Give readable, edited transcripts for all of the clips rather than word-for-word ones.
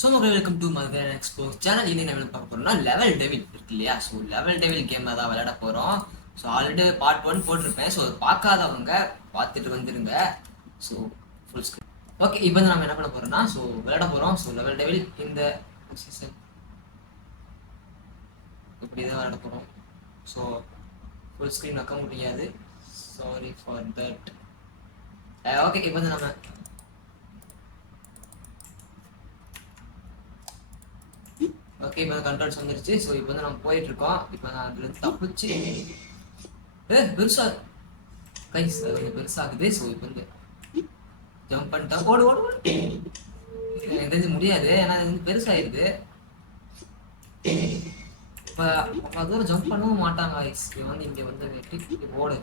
So மக்கள் welcome to Madurai expo channel. இன்னைக்கு நம்ம பார்க்க போறோம்னா லெவல் டெவில் இருக்கு இல்லையா? ஸோ லெவல் டெவில் கேம் தான் விளையாட போகிறோம். ஸோ ஆல்ரெடி பார்ட் 1 போட்டிருப்பேன். ஸோ பார்க்காதவங்க பார்த்துட்டு வந்துருங்க. So full screen. ஓகே, இப்போ வந்து நம்ம என்ன பண்ண போறோம்னா ஸோ விளையாட போகிறோம். ஸோ லெவல் டெவில் இந்த சீசன் இப்படி தான் விளையாட போகிறோம். ஸோ ஃபுல் ஸ்க்ரீன் வைக்க முடியாது, சாரி ஃபார் தட். ஓகே, இப்போ வந்து நம்ம ஓகே இப்போ கண்ட்ரோல்ஸ் வந்துருச்சு. ஸோ இப்போ வந்து நம்ம போயிட்டு இருக்கோம். இப்போ நான் அதுல தப்பிச்சு பெருசா கைஸ் கொஞ்சம் பெருசாகுது. ஸோ இப்போ வந்து ஜம்ப் பண்ணிட்டேன். ஓடு ஓடு ஓடு. எனக்கு தெரிஞ்சு முடியாது, ஏன்னா இது வந்து பெருசாயிருது. இப்போ அவ்வளோ தூரம் ஜம்ப் பண்ணவும் மாட்டாங்க கைஸ். வந்து இங்கே வந்து வெட்டி ஓடு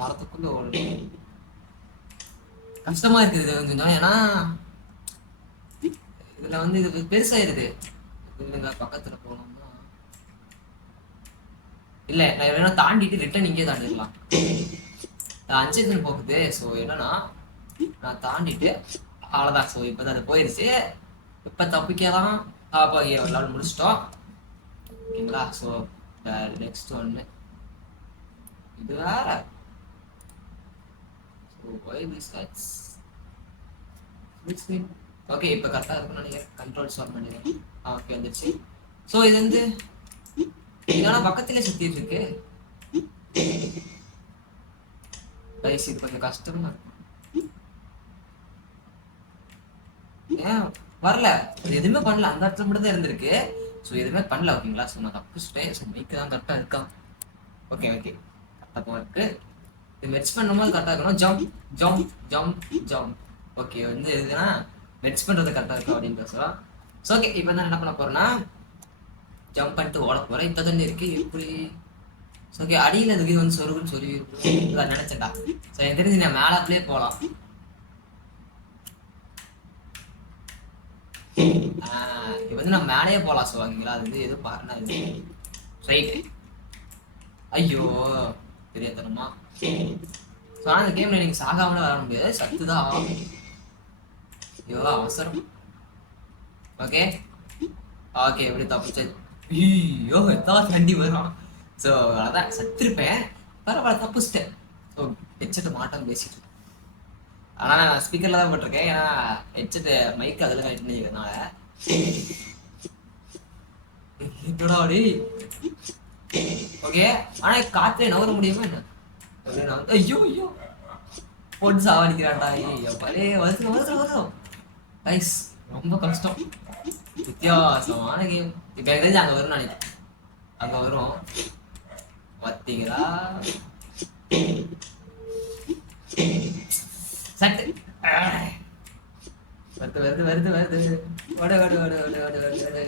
மரத்துக்குள்ள ஓடு. கஷ்டமா இருக்குது இது கொஞ்சம், ஏன்னா இதுல வந்து இது பெருசாயிருது. பக்கத்துல போனோம்னா இல்ல, நான் வேணா தாண்டிட்டு ரிட்டர்ன் இங்கே தாண்டிடலாம். 5 செகண்ட் போகுது. ஸோ என்னன்னா நான் தாண்டிட்டு அவ்வளோதான். ஸோ இப்போதான் அது போயிருச்சு. இப்போ தப்பிக்கலாம். விளையாட முடிச்சிட்டோம். ஓகேங்களா? ஸோ நெக்ஸ்ட் ஒன்று இது வேற. ஓகே இப்போ கரெக்டாக இருக்கும்னு நினைக்கிறேன். கண்ட்ரோல்ஸ் ஆன் பண்ணிடுறேன். ஓகே வந்துருச்சு. ஸோ இது வந்து இதனால பக்கத்திலே சுத்திட்டு இருக்கு. இது கொஞ்சம் கஷ்டமா இருக்கு. ஏன் வரல? எதுவுமே பண்ணல, அந்த இடத்துல மட்டும் தான் இருந்திருக்கு. ஸோ எதுவுமே பண்ணல. ஓகேங்களா? ஸோ நான் தப்பிச்சுட்டேன். ஸோ மைக்கு தான் கரெக்டாக இருக்கான். ஓகே ஓகே கரெக்டாக போயிருக்கு. இது மெர்ச் பண்ணும்போது கரெக்டாக இருக்கணும். Jump jump jump jump. Okay வந்து எதுனா மெர்ச் பண்ணுறது கரெக்டாக இருக்கும் அப்படின்னு பேசுகிறோம். ஸோ ஓகே இப்போ தான் என்ன பண்ண போறேன்னா ஜம்ப் பண்ணிட்டு ஓட போறேன். இப்போ தானே இருக்கு இப்படி. ஸோ ஓகே அடியில் அதுக்கு வந்து சொருகுன்னு சொல்லி நினைச்சேன்டா. ஸோ எனக்கு தெரிஞ்சு நான் மேலே அப்படியே போகலாம். இது வந்து நான் மேலேயே போகலாம். ஸோ ஓகேங்களா? அது வந்து எதுவும் பாருன்னா இது ரைட். ஐயோ தெரியாதனமா. ஸோ ஆனால் இந்த கேம்ல நீங்கள் சாகாமலே விளாட முடியாது, சத்து தான் ஆகும். ஐயோ அவசரம். ஓகே ஓகே எப்படி தப்பிச்சு? ஐயோ எத்தான் தண்டி வரும். ஸோ அதான் சத்திருப்பேன். பரவாயில்ல தப்பிச்சிட்டேன். ஸோ ஹெட்செட்டு மாட்டம் பேசிட்டு. ஆனால் நான் ஸ்பீக்கரில் தான் போட்டிருக்கேன், ஏன்னா ஹெட்செட்டு மைக் அதில் கனெக்ட் பண்ணிக்கிறதுனால. என்னடா அப்படி? ஓகே ஆனால் காற்றுல நவர முடியுமா என்ன? ஐயோ ஐயோ போட்டு சாவடிக்கிறான்டா. ஐயோ பலே வருஷம் வருஷம் வருஷம் கைஸ், ரொம்ப கஷ்டம். வித்தியாசமான கேம். இப்ப எனக்கு தெரிஞ்சு அங்க வரும் நினைக்கிறேன். அங்க வரும் பார்த்தீங்களா? சட்டு வருது வருது வருது வருது. ஓடு ஓடு ஓடு ஓடு ஓடு ஓடு.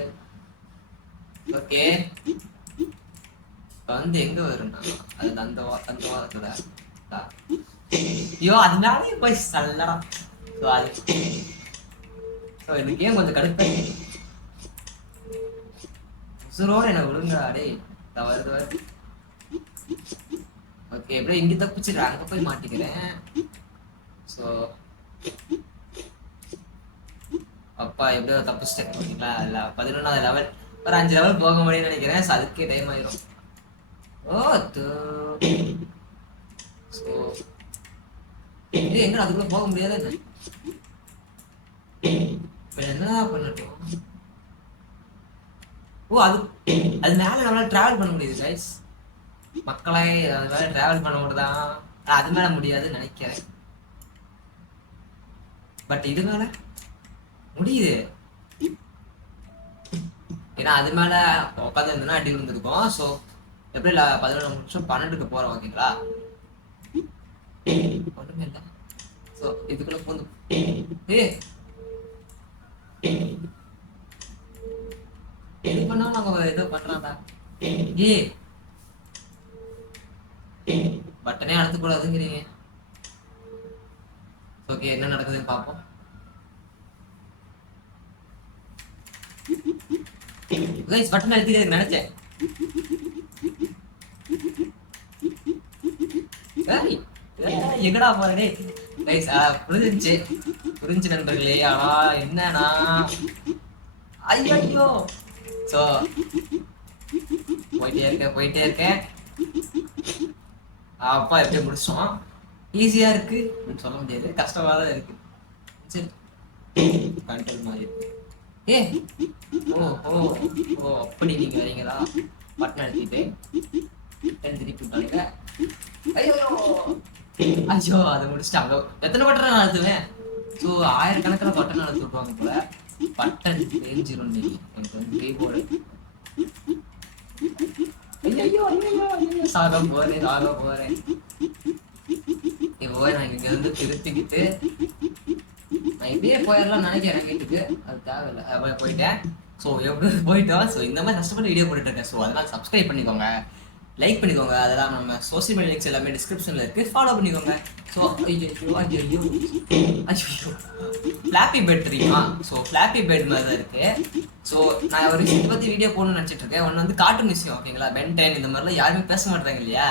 ஓகே வந்து எங்க வரும்னா அது அந்த அந்த வாரத்துல. ஐயோ அதனாலே போய் சல்லடா. ஸோ அது இந்த கேம் கொஞ்சம் கடுப்பா உசுரோட என்ன விழுங்கடா டேய். வருது வருது. ஓகே எப்படியோ இங்க தப்பிச்சுட்டு அங்க போய் மாட்டிக்கிறேன். ஸோ அப்பா எப்படியோ தப்பிச்சிட்டேன். ஓகேங்களா? 11வது லெவல், ஒரு 5 லெவல் போக முடியும்னு நினைக்கிறேன். ஸோ அதுக்கே டைம் ஆயிரும். ஸோ எங்க அதுக்குள்ள போக முடியாது என்ன? என்ன பண்ணட்டும்? ஓ அது அது மேல நம்மளால டிராவல் பண்ண முடியுது கைஸ். மக்களை அது மேல டிராவல் பண்ண முடியுதான். அது மேல முடியாதுன்னு நினைக்கிறேன். பட் இது மேல முடியுது, ஏன்னா அது மேல உட்காந்து இருந்தோம்னா அடி விழுந்திருக்கும். ஸோ எப்படி 11 நிமிஷம் 12க்கு போறோம். ஓகேங்களா? ஒண்ணுமே இல்லை. ஸோ இதுக்குள்ள போந்து எது பண்ணாலும் நாங்க ஏதோ பண்றான்டா. பட்டனே அழுத்த கூடாதுங்கிறீங்க. ஓகே என்ன நடக்குதுன்னு பார்ப்போம். பட்டன் அழுத்திக்க நினைச்சேன். எங்கடா போறே? புரிஞ்சு நண்பர்களே. ஆனா என்னன்னா ஐயோ. ஸோ போயிட்டே இருக்கேன். அப்பா எப்படி முடிச்சோம். ஈஸியா இருக்கு சொல்ல முடியாது, கஷ்டமா தான் இருக்கு. சரி கண்ட்ரோல் மாதிரி இருக்கு. ஏ ஓ ஓ ஓ அப்படி நீங்க வரீங்களா? பட்டன் அழுத்திட்டு திருப்பி விட்டாங்க. ஐயோ ஐயோ அதை முடிச்சுட்டாங்க. எத்தனை பட்டன் நான் அழுத்துவேன்? ஸோ ஆயிரக்கணக்கில் பட்டன் அழுத்து விட்டுவாங்க போல. பட்டன் தெரிஞ்சிடும் எனக்கு வந்து கீபோர்டு. ஐயோ ஐயோ ஐயோ சாக போறேன். இப்போ நான் இங்க இருந்து திருத்திக்கிட்டு நான் இப்படியே போயிடலாம் நினைக்கிறேன் வீட்டுக்கு. அது தேவையில்லை, போயிட்டேன். ஸோ எப்படி போயிட்டோம். ஸோ இந்த மாதிரி கஷ்டப்பட்டு வீடியோ போட்டுட்டு இருக்கேன். ஸோ அதெல்லாம் சப்ஸ்கிரைப் பண்ணிக்கோங்க, லைக் பண்ணிக்கோங்க. அதெல்லாம் நம்ம சோசியல் மீடியா லிங்க்ஸ் எல்லாமே டிஸ்கிரிப்ஷனில் இருக்குது, ஃபாலோ பண்ணிக்கோங்க. ஸோ ஐயோ ஃப்ளாப்பி பெட் தெரியுமா? ஸோ ஃப்ளாப்பி பெட் மாதிரி தான் இருக்குது. ஸோ நான் ஒரு விஷயத்தை பற்றி வீடியோ போடணும்னு நினச்சிட்டு இருக்கேன். ஒன்று வந்து கார்ட்டூன் விஷயம், ஓகேங்களா? பென் 10 இந்த மாதிரிலாம் யாருமே பேச மாட்டாங்க இல்லையா,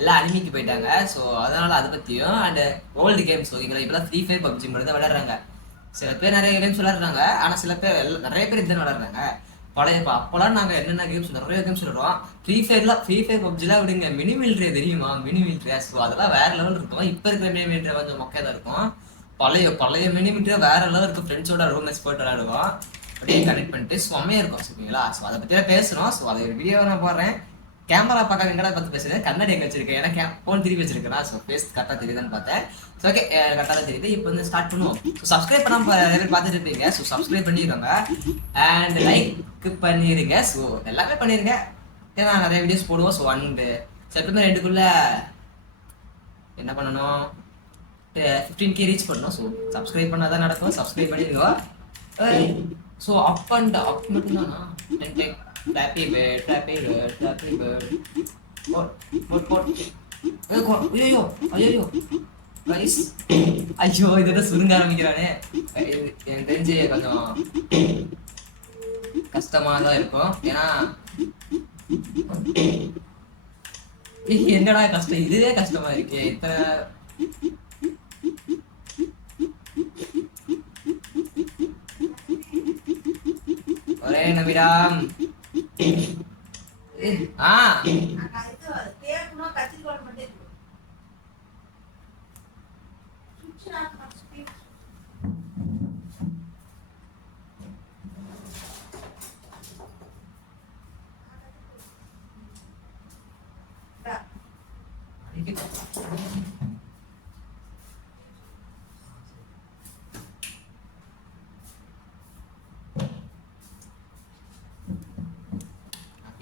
எல்லாம் அனிமிக்கு போயிட்டாங்க. ஸோ அதனால் அதை பற்றியும் அண்ட் ஓல்டு கேம்ஸ், ஓகேங்களா? இப்போலாம் ஃப்ரீ ஃபயர் பப்ஜி மட்டும் தான் விளையாடுறாங்க. சில பேர் நிறைய கேம்ஸ் விளையாடுறாங்க, ஆனால் சில பேர் நிறைய பேர் இதுதான் விளையாடுறாங்க. அப்போலாம் நாங்கள் என்னென்ன கேம்ஸ் நிறைய கேம்ஸ் விளையாடுறோம். ஃப்ரீ ஃபயர் பப்ஜிலாம் விடுங்க, மினி மிலிட்ரி தெரியுமா? மினி மிலிட்ரியா? ஸோ அதெல்லாம் வேற லெவல் இருக்கும். இப்போ இருக்கிற மினி மிலிட்ரி கொஞ்சம் மொக்கையாக தான் இருக்கும். பழைய மினி மிலிட்ரியா வேற லெவல் இருக்கும். ஃப்ரெண்ட்ஸோட ரூம்மேட்ஸ் போயிட்டு விளையாடுவோம், அப்படியே கனெக்ட் பண்ணிட்டு செம்மையாக இருக்கும். ஓகேங்களா? ஸோ அதை பற்றியே பேசணும். ஸோ அதை வீடியோ நான் போடுறேன். கேமரா பார்க்க எங்கடா பார்த்து பேசுறேன், கண்ணாடி எங்கே வச்சிருக்கேன், ஏன்னா ஃபோன் திருப்பி வச்சிருக்கேன். ஸோ ஃபேஸ் கரெக்டாக தெரியுதுன்னு பார்த்தேன். ஸோ ஓகே கரெக்டாக தான் தெரியுது. இப்போ வந்து ஸ்டார்ட் பண்ணுவோம். ஸோ சப்ஸ்கிரைப் பண்ணாமல் நிறைய பேர் பார்த்துட்டு இருப்பீங்க. ஸோ சப்ஸ்கிரைப் பண்ணிடுங்க அண்ட் லைக் பண்ணிடுங்க. ஸோ எல்லாமே பண்ணிடுங்க, ஏன்னா நிறைய வீடியோஸ் போடுவோம். ஸோ அண்ட் செப்டம்பர் 2க்குள்ள என்ன பண்ணணும், 15K ரீச் பண்ணணும். ஸோ சப்ஸ்கிரைப் பண்ணால் தான் நடக்கும். சப்ஸ்கிரைப் பண்ணிடுங்க. ஸோ அப் அண்ட் அப் மட்டும்தானா? 10K Flappy Bird. ஐயோ கைஸ், ஐயோ இதோட சுருங்க ஆரம்பிக்கிறானே. எனக்கு தெரிஞ்சு கொஞ்சம் கஷ்டமா தான் இருக்கும். ஏன்னா என்னடா கஷ்டம், இதுவே கஷ்டமா இருக்கு. இத்தனை ஒரே நம்பிடாம்.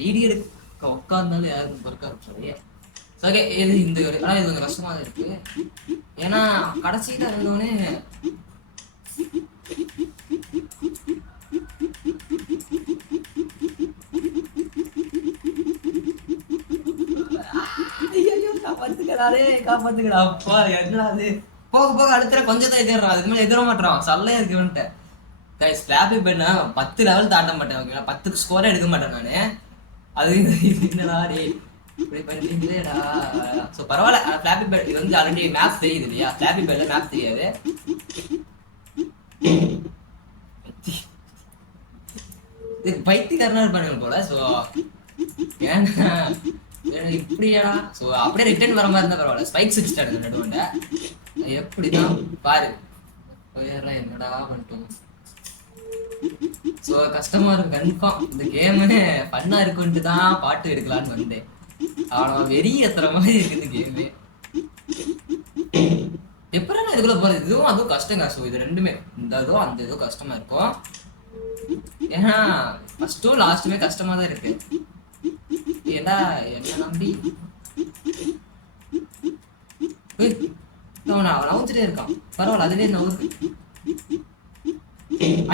வீடியோ எடுக்க உட்கார்ந்தாலும் யாருக்கும் பொறுக்க ஆரம்பிச்சோம். ஓகே இது இந்த ஆனால் இது கொஞ்சம் கஷ்டமாக தான் இருக்கு. ஏன்னா கடைசியில் இருந்தோடனே காப்பாத்துக்கடா அப்பா, என்னடா அது போக போக அடுத்த கொஞ்சம் தான் எதிர்றான், அதுக்கு மேலே எதிர மாட்டான். சல்லையா இருக்குன்ட்டு கைஸ். ஃப்ளாப்பி பெட்னா 10 லெவல் தாண்ட மாட்டேன், ஓகேங்களா? 10க்கு ஸ்கோரே எடுக்க மாட்டேன் நான். அது என்னடா டே இப்படி பண்ணிட்டீங்களேடா. ஸோ பரவாயில்ல, ஃப்ளாப்பி பெட் இது வந்து ஆல்ரெடி மேப் தெரியுது இல்லையா? ஃப்ளாப்பி பெட்ல மேப் தெரியாது. இது பைத்தியக்காரனா இருப்பானுங்க போல. ஸோ ஏன்னா இப்படியாடா. ஸோ அப்படியே ரிட்டர்ன் வர மாதிரி இருந்தால் பரவாயில்ல. ஸ்பைக்ஸ் வச்சுட்டாரு நடுவுண்ட, எப்படிதான் பாரு போயிடலாம். என்னடா பண்ணிட்டோம். ஸோ கஷ்டமா இருக்கும் கன்ஃபார்ம். இந்த கேமு ஃபன்னா இருக்குன்ட்டு தான் பாட்டு எடுக்கலான்னு வந்தேன். அவனை வெறிய ஏத்துற மாதிரி இருக்குது கேமு. எப்படா நான் இதுக்குள்ள போறது? இதுவும் அதுவும் கஷ்டங்க. ஸோ இது ரெண்டுமே, இந்த இதுவும் அந்த இதுவும் கஷ்டமா இருக்கும். ஏன்னா ஃபர்ஸ்ட்டும் லாஸ்ட்டுமே கஷ்டமா தான் இருக்கு. ஏடா என்ன நம்பி நவுச்சுட்டே இருக்கான். பரவாயில்ல, அதுலேயே நவுக்கு.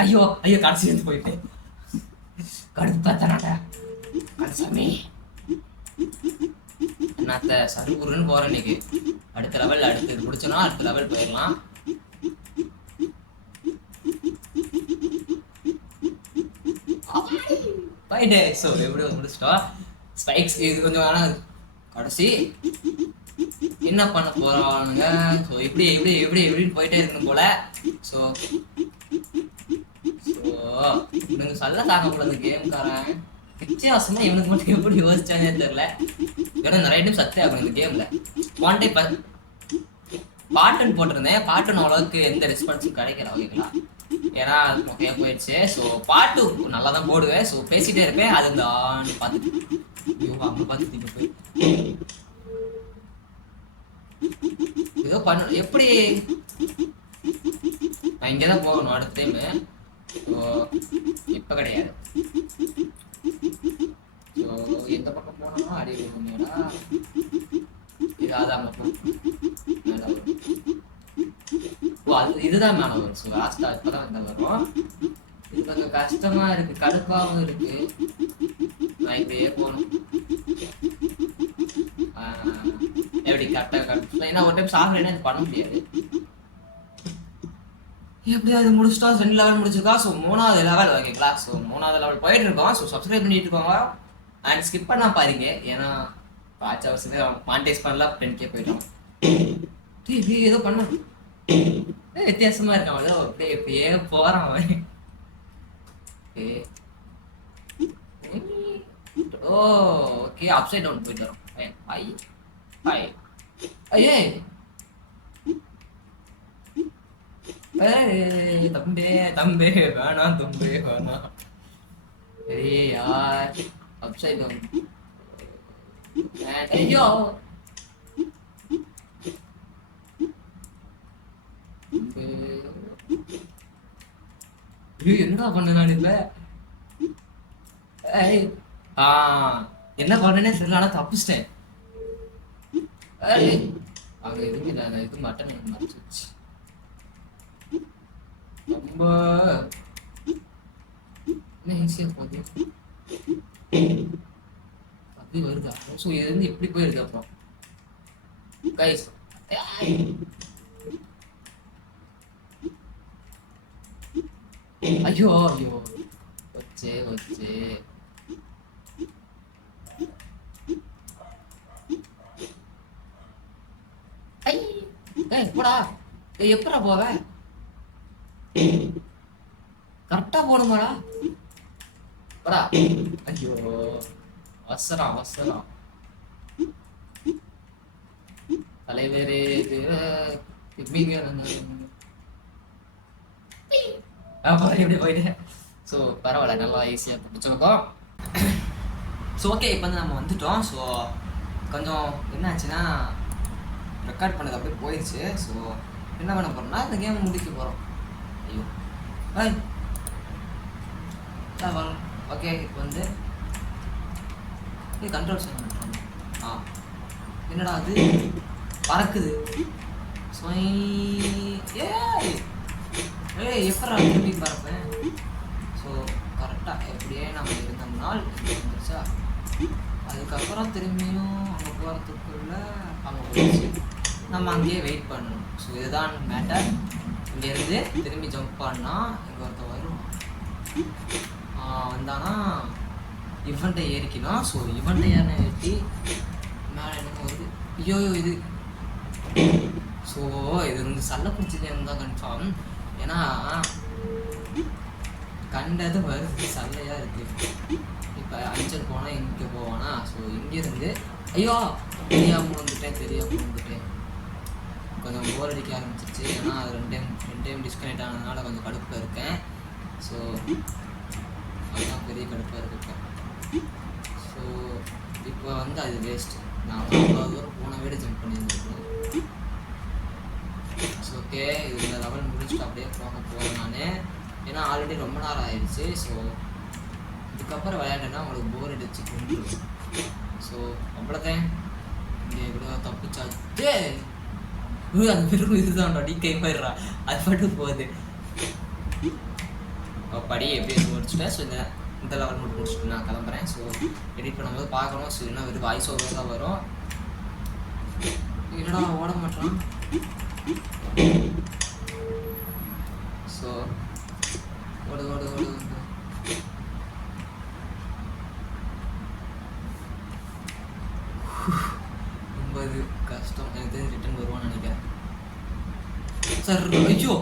ஐயோ ஐயோ கடைசி வந்து போயிட்டேன். கடுப்பாத்தனாடா கடைசாமி. என்னத்த சருகுருன்னு போறேன் இன்னைக்கு. அடுத்த லெவல் அடுத்து முடிச்சோன்னா அடுத்த லெவல் போயிடலாம். போயிட்டு ஸோ எப்படி முடிச்சிட்டோம். ஸ்பைக்ஸ் இது கொஞ்சம் வேணாம். கடைசி என்ன பண்ண போறானுங்க. ஸோ இப்படி எப்படி எப்படி எப்படின்னு போயிட்டே இருக்கணும் போல. ஸோ இவனுக்கு சொல்ல தாங்க போல அந்த கேம்காரன். வித்தியாசமா இவனுக்கு மட்டும் எப்படி யோசிச்சானே தெரியல. இவன் நிறைய டைம் சத்தே ஆகும் இந்த கேம்ல. ஒன் டைம் பாட்டுன்னு போட்டிருந்தேன். பாட்டுன்னு அவ்வளவுக்கு எந்த ரெஸ்பான்ஸும் கிடைக்கல ஓகேங்களா. ஏன்னா ஓகே போயிடுச்சு. ஸோ பாட்டு நல்லா தான் போடுவேன். ஸோ பேசிட்டே இருப்பேன். அது இந்த ஆன்னு பார்த்துட்டு அங்க பார்த்துட்டு போய் ஏதோ பண்ண எப்படி நான் இங்கதான் போகணும் அடுத்த டைமு. இப்ப கிடையாது. எந்த பக்கம் போனோம்னா அடி பண்ணிடா இது அதான் இதுதான் மேல வரும். ஸோ லாஸ்டா இப்பதான் வந்து வரும். இது கொஞ்சம் கஷ்டமா இருக்கு, கடுப்பாவும் இருக்கு. நான் இப்படியே போகணும். எப்படி கரெக்டா கரெக்ட். ஏன்னா ஒரு டைம் சாப்பிட்றேன்னா இது பண்ண முடியாது. எப்படியாவது முடிச்சுட்டா 2 லெவல் முடிச்சிருக்கா. ஸோ 3வது லெவல் ஓகேங்களா. ஸோ 3வது லெவல் போயிட்டு இருக்கோம். ஸோ சப்ஸ்கிரைப் பண்ணிட்டு இருக்கோங்க அண்ட் ஸ்கிப் பண்ணா பாருங்க. ஏன்னா வாட்ச் ஹவர்ஸுக்கு மானிட்டைஸ் பண்ணலாம் 10K போயிட்டோம். ஏதோ பண்ண வித்தியாசமா இருக்கான். அவ்வளோ அப்படியே எப்படியே போறான் அவன். ஓ ஓகே அப்சைட் டவுன் போயிட்டு வரோம். ஐயே தம்பே தம்பே வேணாம் தம்பே வேணாம். யார் அப்சைட் டவுன். ஐயோ என்னடா பண்ண நான் இப்ப என்ன பண்ணனே தெரியல. ஆனா தப்பிச்சிட்டேன். அங்க எதுவுமே இல்லை. இது மட்டன் மறைச்சிச்சு ரொம்ப ஈஸியா போகுது. அப்படி வருதா. ஸோ இது வந்து எப்படி போயிருக்கு அப்புறம் கைஸ். ஐயோ ஐயோ வச்சே வச்சே போடா. எப்படா போவ கரெக்டா போடுமாடா போடா. ஐயோ அவசரம் அவசரம் தலைவரே எப்படி போயிட்டேன். ஸோ பரவாயில்ல நல்லா ஈஸியாக பிடிச்சிருக்கோம். ஸோ ஓகே இப்போ வந்து நம்ம வந்துட்டோம். ஸோ கொஞ்சம் என்ன ஆச்சுன்னா ரெக்கார்ட் பண்ணது அப்படியே போயிடுச்சு. ஸோ என்ன பண்ண போறோம்னா இந்த கேம் முடிக்க போகிறோம். ஐயோ ஓகே இப்போ வந்து கண்ட்ரோல் செய்ய என்னடா அது பறக்குது. எப்படா திரும்பி பறப்பேன். ஸோ கரெக்டாக எப்படியே நம்ம இருந்தோம்னால் வந்துருச்சா. அதுக்கப்புறம் திரும்பியும் அங்கே போகிறதுக்குள்ள அங்கே போயிடுச்சு. நம்ம அங்கேயே வெயிட் பண்ணணும். ஸோ இதுதான் மேட்டர். இங்கேருந்து திரும்பி ஜம்ப் பண்ணால் இங்கே ஒருத்த வரும். வந்தானா இவன்ட்டை ஏறிக்கணும். ஸோ இவன்ட்டை ஏற்றி மேலே என்ன வருது. ஐயோ இது ஸோ இது வந்து சல்ல பிடிச்சதே தான் கன்ஃபார்ம். ஏன்னா கண்டது வருது சல்லையாக இருக்குது. இப்போ அஞ்சல் போனால் இங்கே போவானா. ஸோ இங்கேருந்து ஐயோ தெரியாமல் வந்துட்டேன். கொஞ்சம் போர் அடிக்க ஆரம்பிச்சிச்சு. ஏன்னா அது ரெண்டு டைம் டிஸ்கனெக்ட் ஆனதுனால கொஞ்சம் கடுப்பாக இருக்கேன். ஸோ அதுதான் பெரிய கடுப்பாக இருக்கேன். ஸோ இப்போ வந்து அது வேஸ்ட்டு. நான் அவ்வளோ தூரம் போன வீடு ஜம்ப் பண்ணியிருந்துருக்கேன். ஸோ ஓகே இது இந்த லெவல் முடிச்சுட்டு அப்படியே போகிறேன் நான். ஏன்னா ஆல்ரெடி ரொம்ப நேரம் ஆயிடுச்சு. ஸோ இதுக்கப்புறம் விளையாண்டேன்னா உங்களுக்கு போர் அடிச்சு கொண்டு. ஸோ அவ்வளோதான். இங்கே எவ்வளோ தப்பிச்சாச்சு. அந்த பெரும் இதுதான் அடி கை போயிடுறா. அது மட்டும் போகுது. படி எப்படி முடிச்சுட்டேன். ஸோ இந்த லெவல் மட்டும் முடிச்சுட்டு நான் கிளம்புறேன். ஸோ எடிட் பண்ணும்போது பார்க்கணும். ஸோ இன்னும் வெறும் வாய்ஸ் ஓவர் தான் வரும். என்னடா ஓட மாட்டான். ஸோ ஓடு ஓடு ஓடு ரொம்ப இது கஷ்டம். எனக்கு தெரிஞ்சு ரிட்டர்ன் வருவான்னு நினைக்கிறேன் சார். ஐயோ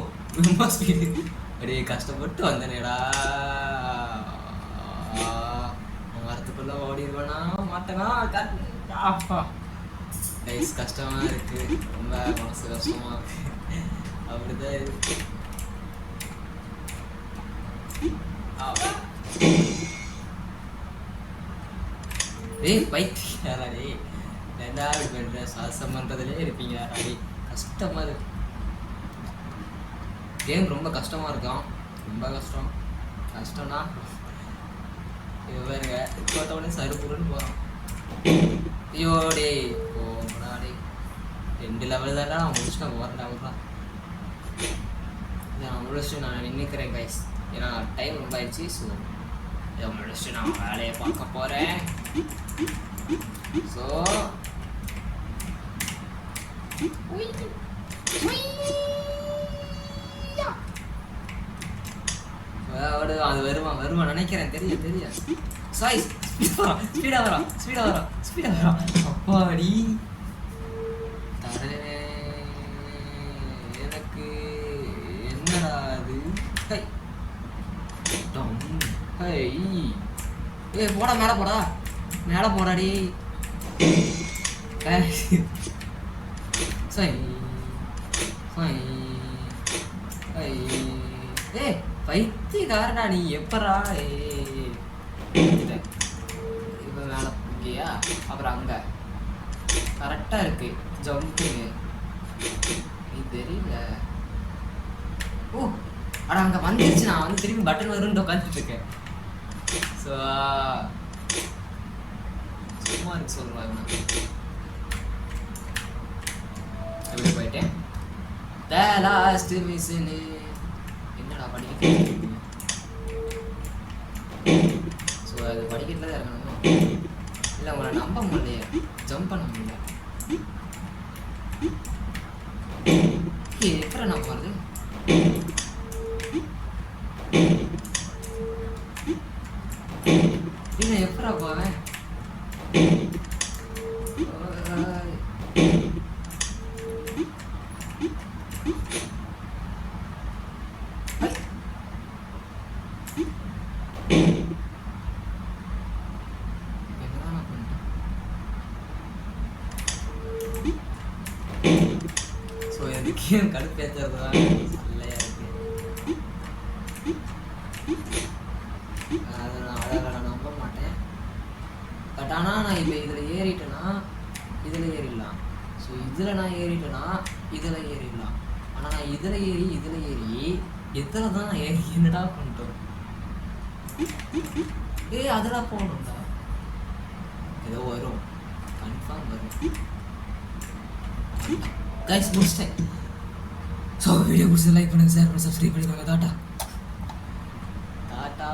ரொம்ப ஸ்பீடு அப்படியே கஷ்டப்பட்டு வந்தேனேடா. மாட்டேனா கைஸ் கஷ்டமா இருக்கு, ரொம்ப மனசு கஷ்டமா இருக்கு. அப்படிதான் இருக்கு. ஏய் பைத்தியாரா டேய், ரெண்டாவது பண்ற சாசம் பண்றதுலே இருப்பீங்க டேய். கஷ்டமா இருக்கு, கேம் ரொம்ப கஷ்டமா இருக்கான், ரொம்ப கஷ்டம். கஷ்டம்னா இது பாருங்க, தோத்தவொடனே சருப்புன்னு போகிறான். ஐயோ டே போடா டே, 2 லெவல் தான்டா நான் முடிச்சுட்டு போகிறேன்டா விட்றான். இதை நான் முடிச்சுட்டு நான் நின்றுக்கிறேன் கைஸ், ஏன்னா டைம் ரொம்ப ஆயிடுச்சு. ஸோ இதை முடிச்சுட்டு நான் வேலையை பார்க்க போகிறேன். ஸோ அது வருவான் நினைக்கிறேன், தெரியும். சாய் ஸ்பீடா வரான். அப்பாடி தரவே எனக்கு என்னடா அது. ஏ போடா, மேலே போடாடி. ஏ பைத்தியக்காரனா நீ, எப்படா இப்போ மேலே இங்கேயா, அப்புறம் அங்கே கரெக்டாக இருக்கு ஜம்பிங்கு. நீ தெரியல. ஓ அட அங்கே வந்துருச்சு, நான் வந்து திரும்பி பட்டன் வரும்னு உட்காந்துட்டு இருக்கேன். ஸோ சும்மா இருக்கு சொல்லுவாங்க. எப்படி போயிட்டேன். த லாஸ்ட் மிஷினு என்னடா படிக்க. ஸோ அது படிக்கட்டில் தான் இறங்கணும். இல்லை உங்களை நம்ப முடியலையே, ஜம்ப் பண்ண முடியல. எப்படி நான் போகிறது. இல்லை எப்படா போவேன். ஸோ எனக்கு கடுப்பேற்றுறது தான் நல்லையா இருக்கு. அதை நான் நம்ப மாட்டேன். பட் ஆனால் நான் இப்போ இதில் ஏறிட்டேன்னா இதில் ஏறிடலாம். ஸோ இதில் நான் ஏறிட்டேன்னா இதில் ஏறிடலாம். ஆனால் நான் இதில் ஏறி எதில் தான் நான் ஏறி என்னடா பண்ணிட்டோம். அதில் போகணும்டா, ஏதோ வரும், கன்ஃபார்ம் வரும். கைஸ் முடிச்சிட்டேன். ஸோ வீடியோ பிடிச்சது லைக் பண்ணுங்கள், ஷேர் பண்ணுங்கள், சப்ஸ்கிரைப் பண்ணிக்கோங்க. டாட்டா.